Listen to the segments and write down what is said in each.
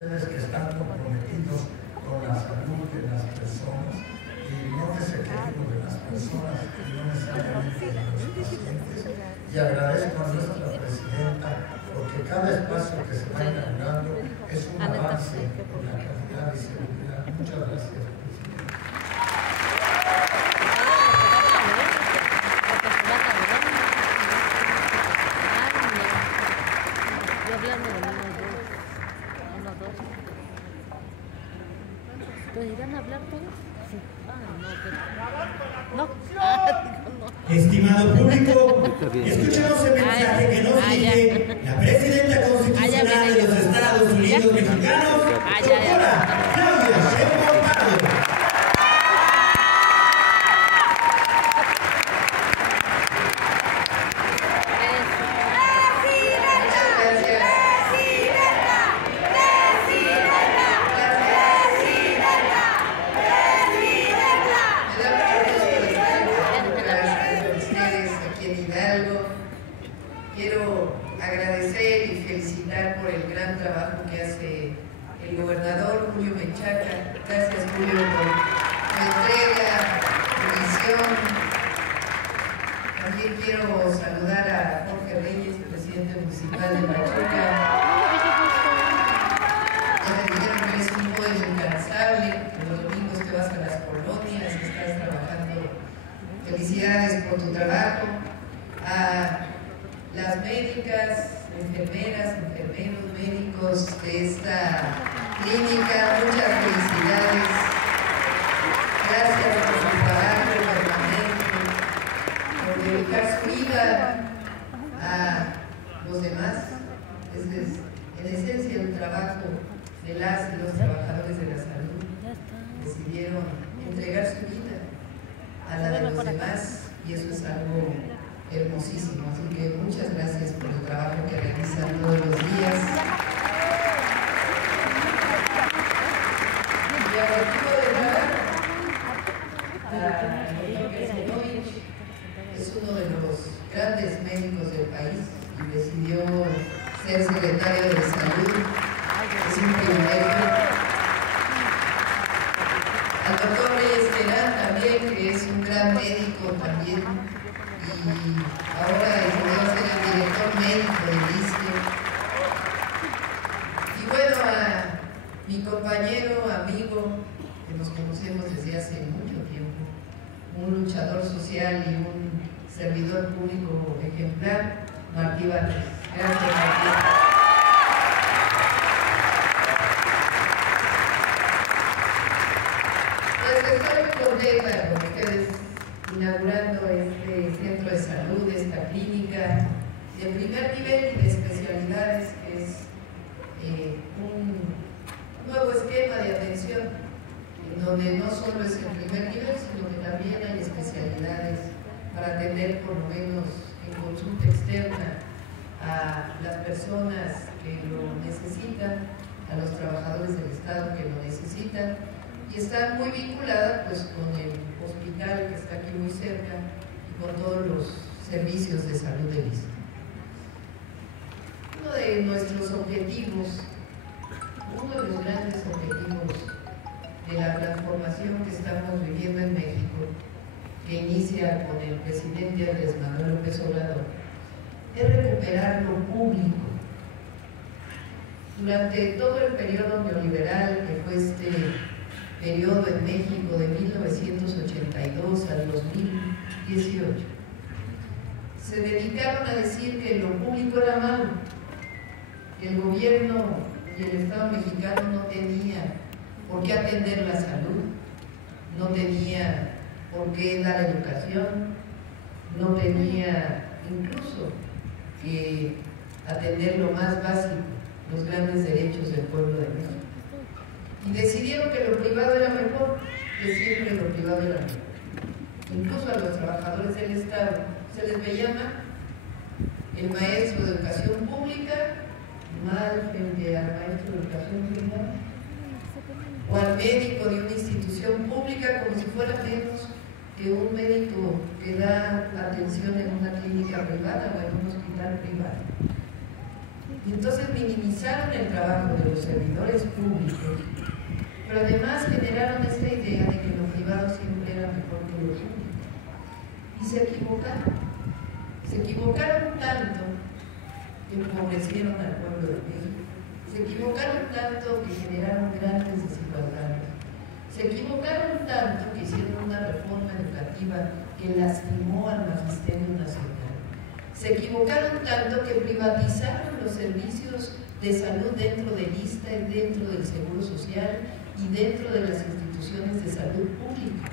Ustedes que están comprometidos con la salud de las personas y no que se quejen de las personas y no necesariamente de los pacientes. Y agradezco a nuestra presidenta porque cada espacio que se va inaugurando es un avance en la calidad y seguridad. Muchas gracias, presidenta. ¿Irán a hablar todos? Sí. No. Estimado público, escuchemos el mensaje que nos dirige la presidenta constitucional de los Estados Unidos mexicanos, doctora Claudia Sheinbaum Pardo. Quiero agradecer y felicitar por el gran trabajo que hace el gobernador Julio Menchaca. Gracias, Julio, por tu entrega, tu visión. También quiero saludar a Jorge Reyes, presidente municipal de Pachuca. Ya me dijeron que eres un joven incansable, que los domingos te vas a las colonias, estás trabajando. Felicidades por tu trabajo. A las médicas, enfermeras, enfermeros, médicos de esta clínica, muchas felicidades. Gracias por su trabajo permanente, por dedicar su vida a los demás. Ese es, en esencia, el trabajo de las y los trabajadores de la salud. Decidieron entregar su vida a la de los demás y eso es algo hermosísimo, así que muchas gracias por el trabajo que realizan todos los días. Y al motivo de trabajo, el doctor Kesenovich es uno de los grandes médicos del país y decidió ser secretario de salud. Es un privilegio. Al doctor Reyes Terán también, que es un gran médico también, y ahora decidió ser el director médico del ISSSTE. Y bueno, a mi compañero, amigo, que nos conocemos desde hace mucho tiempo, un luchador social y un servidor público ejemplar, Martí Vázquez. Gracias, Martí. Pues estoy muy contenta con ustedes inaugurando este centro de salud, esta clínica de primer nivel y de especialidades, que es un nuevo esquema de atención, en donde no solo es el primer nivel, sino que también hay especialidades para atender por lo menos en consulta externa a las personas que lo necesitan, a los trabajadores del Estado que lo necesitan, y está muy vinculada pues con el hospital que está aquí muy cerca y con todos los servicios de salud del ISSSTE. Uno de nuestros objetivos, uno de los grandes objetivos de la transformación que estamos viviendo en México, que inicia con el presidente Andrés Manuel López Obrador, es recuperar lo público. Durante todo el periodo neoliberal, que fue este periodo en México de 1982 al 2018, se dedicaron a decir que lo público era malo, que el gobierno y el Estado mexicano no tenía por qué atender la salud, no tenía por qué dar educación, no tenía incluso que atender lo más básico, los grandes derechos del pueblo de México. Y decidieron que lo privado era mejor, que siempre lo privado era mejor. Incluso a los trabajadores del Estado se les veía mal. El maestro de educación pública, mal frente al maestro de educación privada, o al médico de una institución pública como si fuera menos que un médico que da atención en una clínica privada o en un hospital privado. Y entonces minimizaron el trabajo de los servidores públicos, pero además generaron esta idea de que lo privado siempre era mejor que lo público. Y se equivocaron. Se equivocaron tanto que empobrecieron al pueblo de México. Se equivocaron tanto que generaron grandes desigualdades. Se equivocaron tanto que hicieron una reforma educativa que lastimó al magisterio nacional. Se equivocaron tanto que privatizaron los servicios de salud dentro del ISSSTE, dentro del Seguro Social y dentro de las instituciones de salud pública.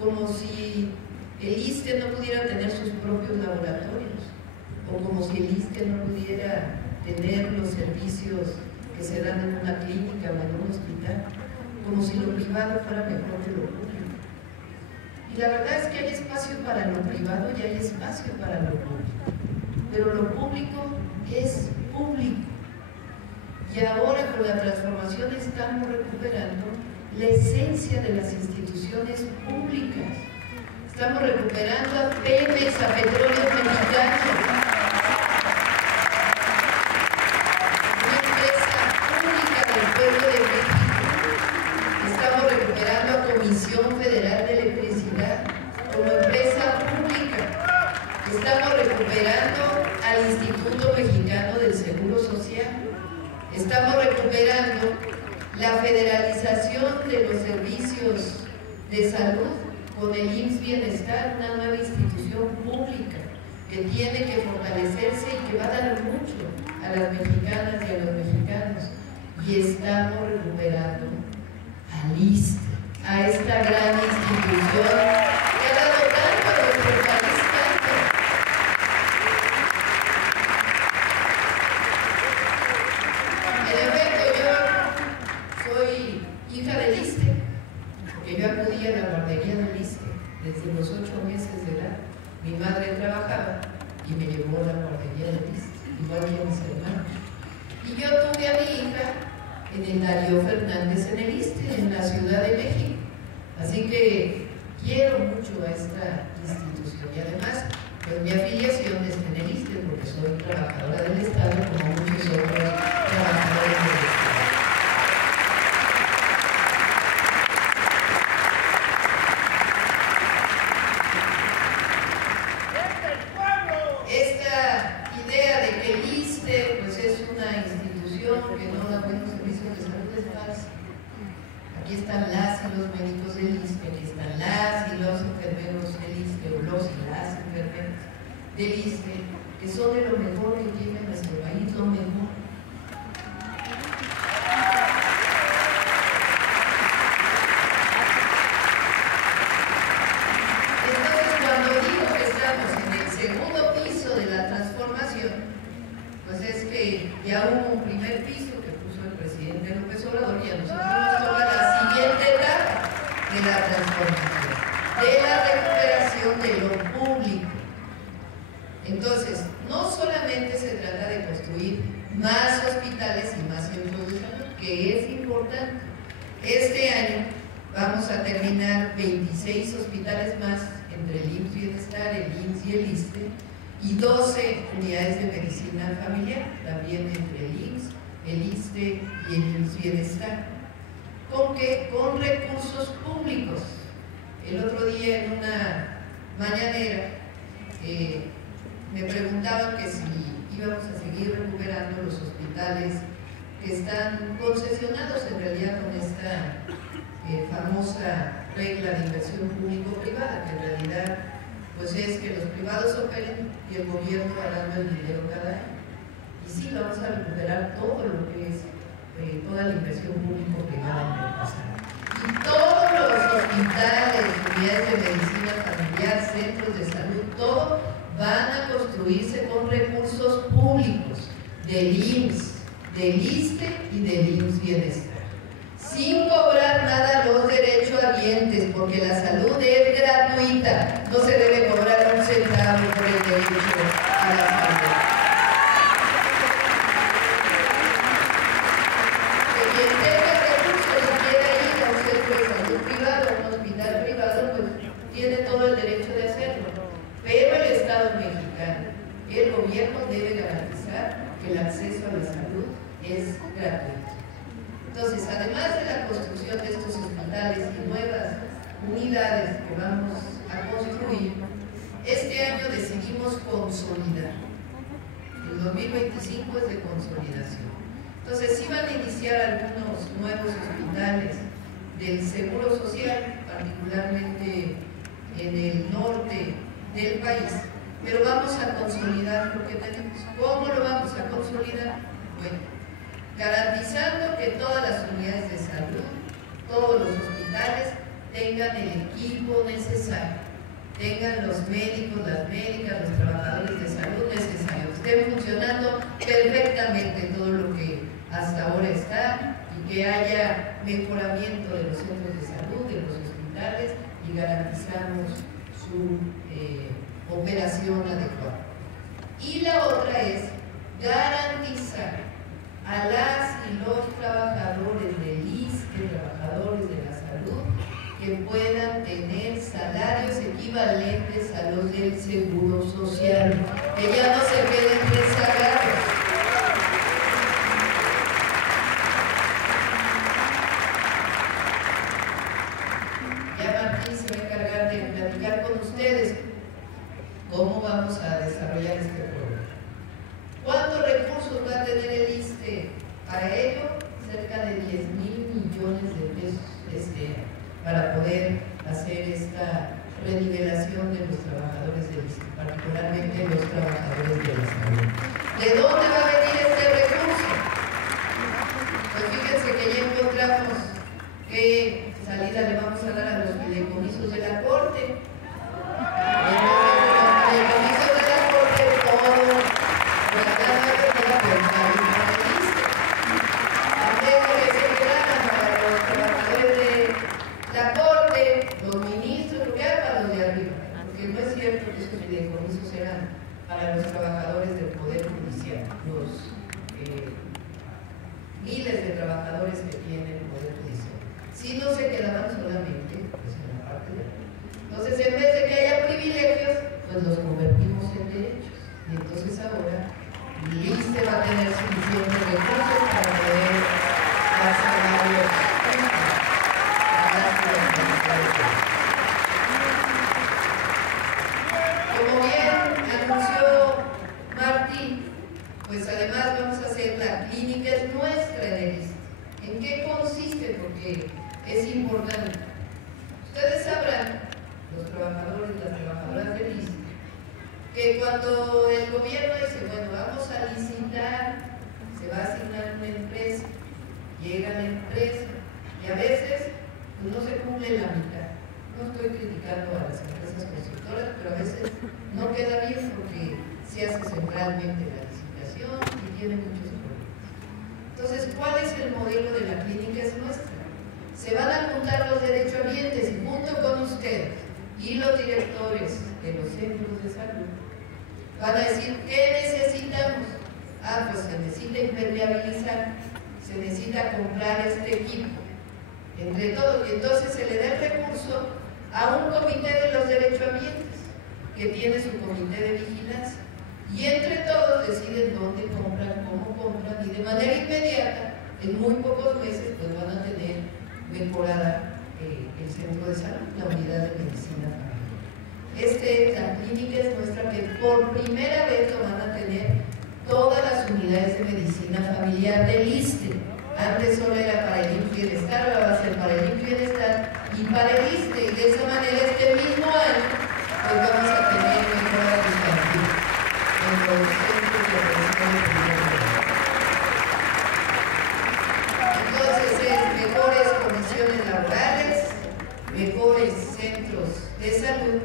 Como si el ISSSTE no pudiera tener sus propios laboratorios, o como si el ISSSTE no pudiera tener los servicios que se dan en una clínica o en un hospital, como si lo privado fuera mejor que lo público. Y la verdad es que hay espacio para lo privado y hay espacio para lo público, pero lo público es público. Y ahora con la transformación estamos recuperando la esencia de las instituciones públicas. Estamos recuperando a Pemex, a Petróleos Mexicanos, una empresa pública del pueblo de México. Estamos recuperando a Comisión Federal de Electricidad como empresa pública. Estamos recuperando al Instituto Mexicano del Seguro Social. Estamos recuperando la federalización de los servicios de salud con el IMSS Bienestar, una nueva institución pública que tiene que fortalecerse y que va a dar mucho a las mexicanas y a los mexicanos. Y estamos recuperando al ISSSTE, a esta gran institución que ha dado tanto a nuestro país, tanto. En efecto, yo soy hija del ISSSTE, porque yo acudí a la guardería del ISSSTE desde los 8 meses de edad. Mi madre trabajaba y me llevó a la guardería del ISSSTE, igual que a mis hermanos. Y yo tuve a mi hija en el Darío Fernández en el ISSSTE, en la Ciudad de México. Así que quiero mucho a esta institución y además pues mi afiliación está en el ISSSTE porque soy trabajadora del Estado como muchos otros trabajadores del Estado. Esta idea de que el ISSSTE pues es una institución que no da buenos servicios de salud es falsa. Aquí están las y los médicos del ISSSTE, aquí están las y los enfermeros del ISSSTE, o los y las enfermeras del ISSSTE, que son de lo mejor que tiene nuestro país, lo mejor. Entonces, cuando digo que estamos en el segundo piso de la transformación, pues es que ya hubo un primer piso que puso el presidente López Obrador y a nosotros nos toca la siguiente etapa de la transformación, de la recuperación de lo público. Entonces, no solamente se trata de construir más hospitales y más centros de salud, que es importante. Este año vamos a terminar 26 hospitales más entre el IMSS Bienestar, el IMSS y el ISSSTE, y 12 unidades de medicina familiar, también entre el IMSS, el ISSSTE y el IMSS Bienestar. ¿Con qué? Con recursos públicos. El otro día en una mañanera me preguntaban que si íbamos a seguir recuperando los hospitales que están concesionados en realidad con esta famosa regla de inversión público-privada, que en realidad pues es que los privados operen y el gobierno va dando el dinero cada año. Y sí, vamos a recuperar todo lo que es toda la inversión público-privada en el pasado. Y todos los hospitales, unidades de medicina familiar, centros de salud, todo van a construirse con recursos públicos del IMSS, del ISSSTE y del IMSS Bienestar, sin cobrar nada a los derechohabientes, porque la salud es gratuita, no se debe cobrar un centavo por el derecho a la salud. Que quien tenga recursos y quiera ir a un centro de salud privado, a un hospital privado, pues tiene todo el derecho de hacerlo. Pero el Estado mexicano, el gobierno debe garantizar el acceso Entonces, además de la construcción de estos hospitales y nuevas unidades que vamos a construir, este año decidimos consolidar. El 2025 es de consolidación. Entonces, sí van a iniciar algunos nuevos hospitales del Seguro Social, particularmente en el norte del país, pero vamos a consolidar lo que tenemos. ¿Cómo lo vamos a consolidar? Bueno, garantizando que todas las unidades de salud, todos los hospitales tengan el equipo necesario, tengan los médicos, las médicas, los trabajadores de salud necesarios, estén funcionando perfectamente todo lo que hasta ahora está y que haya mejoramiento de los centros de salud, de los hospitales y garantizamos su operación adecuada. Y la otra es garantizar a las y los trabajadores del ISSSTE, trabajadores de la salud, que puedan tener salarios equivalentes a los del Seguro Social, que ya no se queden rezagados. Ya Martín se va a encargar de platicar con ustedes cómo vamos a desarrollar este programa. ¿Cuántos recursos va a tener el ISSSTE para ello? Cerca de 10,000 millones de pesos este año, para poder hacer esta renivelación de los trabajadores del ISSSTE, particularmente los trabajadores de la salud. ¿De dónde va a venir este recurso? Pues fíjense que ya encontramos qué salida le vamos a dar a los fideicomisos de la Corte. Para los trabajadores del Poder Judicial, los miles de trabajadores que tiene el Poder Judicial. Si no se quedaban solamente pues, en la parte de arriba. Entonces, en vez de que haya privilegios, pues los convertimos en derechos. Y entonces ahora el ISSSTE va a tener suficientes recursos para poder dar salarios a las trabajadores. Como bien anunció Martí, pues además vamos a hacer la clínica es nuestra en el ISSSTE. ¿En qué consiste? Porque es importante. Ustedes sabrán, los trabajadores y las trabajadoras del ISSSTE, que cuando el gobierno dice, bueno, vamos a licitar, se va a asignar una empresa, llega la empresa y a veces pues, no se cumple la mitad. No estoy criticando a las empresas constructoras, pero a veces no queda bien porque se hace centralmente la licitación y tiene muchos problemas. Entonces, ¿cuál es el modelo de la clínica es nuestra? Se van a juntar los derechohabientes y junto con ustedes y los directores de los centros de salud van a decir, ¿qué necesitamos? Ah, pues se necesita impermeabilizar, se necesita comprar este equipo, entre todos, y entonces se le da el recurso a un comité de los derechohabientes que tiene su comité de vigilancia y entre todos deciden dónde compran, cómo compran y de manera inmediata, en muy pocos meses, pues van a tener mejorada el centro de salud, la unidad de medicina familiar. La clínica es nuestra que por primera vez lo van a tener todas las unidades de medicina familiar del ISSSTE. Antes solo era para el IMSS Bienestar, ahora va a ser para el IMSS Bienestar y para el ISSSTE. Y de esa manera, este mismo año, pues vamos a tener mejora sustantiva en los centros de atención primaria. Entonces, es mejores condiciones laborales, mejores centros de salud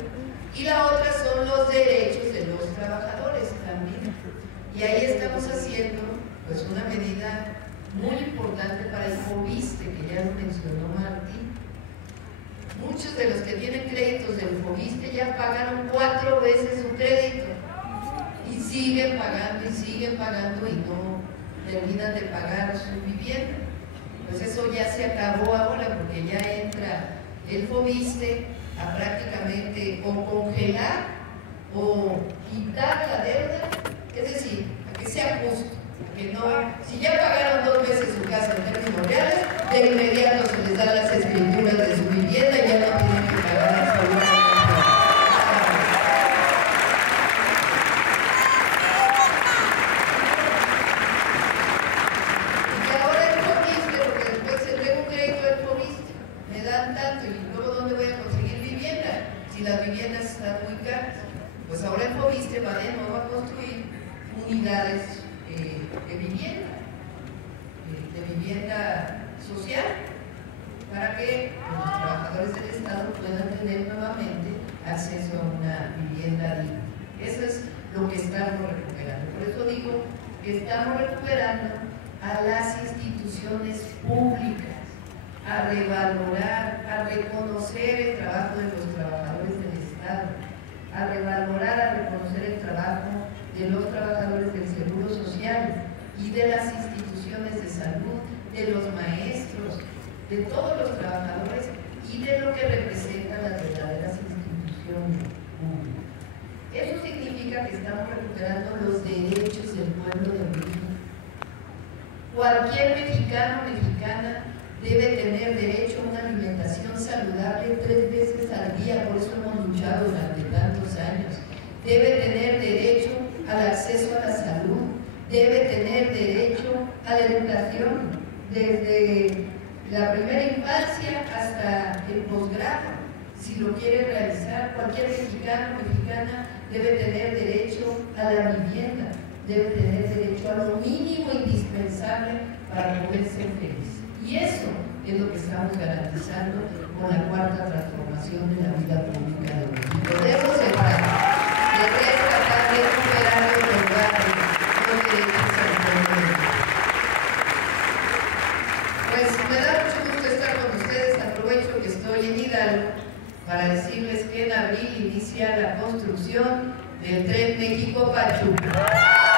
y la otra son los derechos de los trabajadores también. Y ahí estamos haciendo pues una medida muy importante para el FOBISSTE, que ya lo mencionó Martí. Muchos de los que tienen créditos del FOBISSTE ya pagaron 4 veces su crédito y siguen pagando y no terminan de pagar su vivienda. Pues eso ya se acabó ahora porque ya entra el FOBISSTE a prácticamente o congelar o quitar la deuda, es decir, a que sea justo. Que no, si ya pagaron 2 veces su casa en términos reales, de inmediato se les da las escrituras de su vivienda y ya no tienen que pagar absolutamente nada. Y ahora el Fobiste, porque después se tengo un crédito del Fobiste, me dan tanto y luego ¿dónde voy a conseguir vivienda? Si las viviendas están muy caras. Pues ahora el Fobiste va de nuevo a construir unidades de vivienda social, para que los trabajadores del Estado puedan tener nuevamente acceso a una vivienda digna. Eso es lo que estamos recuperando. Por eso digo que estamos recuperando a las instituciones públicas, a revalorar, a reconocer el trabajo de los trabajadores del Estado, a revalorar, a reconocer el trabajo de los trabajadores del Seguro Social y de las instituciones de salud, de los maestros, de todos los trabajadores y de lo que representan las verdaderas instituciones públicas. Eso significa que estamos recuperando los derechos del pueblo de México. Cualquier mexicano o mexicana debe tener derecho a una alimentación saludable 3 veces al día, por eso hemos luchado durante tantos años. Debe tener derecho al acceso a la salud, debe tener derecho a la educación, desde la primera infancia hasta el posgrado. Si lo quiere realizar, cualquier mexicano o mexicana debe tener derecho a la vivienda, debe tener derecho a lo mínimo indispensable para poder ser feliz. Y eso es lo que estamos garantizando con la cuarta transformación de la vida pública de México. De eso se trata, de rescatar, de recuperar los derechos al pueblo de México. Pues me da mucho gusto estar con ustedes. Aprovecho que estoy en Hidalgo para decirles que en abril inicia la construcción del Tren México-Pachuca.